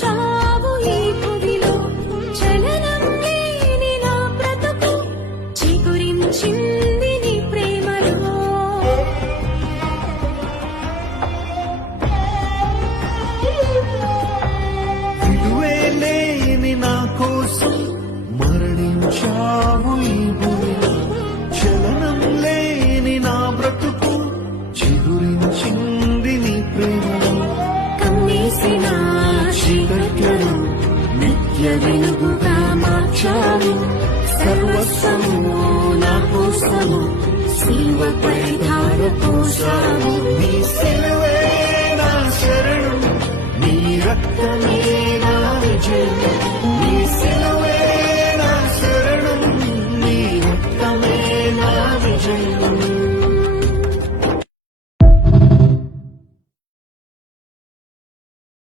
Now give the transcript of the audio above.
మరణించావు ఈ భువిలో చలనం లేని నా బ్రతుకు చిగురించింది నీ ప్రేమలో విలువే లేని నా కోసం మరణించావు ఈ భూమిలో చలనం లేని నా బ్రతుకు చిగురించింది నీ ప్రేమలో కమ్మేసిన చీకట్లను నిత్య వెలుగుగా మార్చావు సర్వస్వము నా కోసము శివ పరిధార పోసావు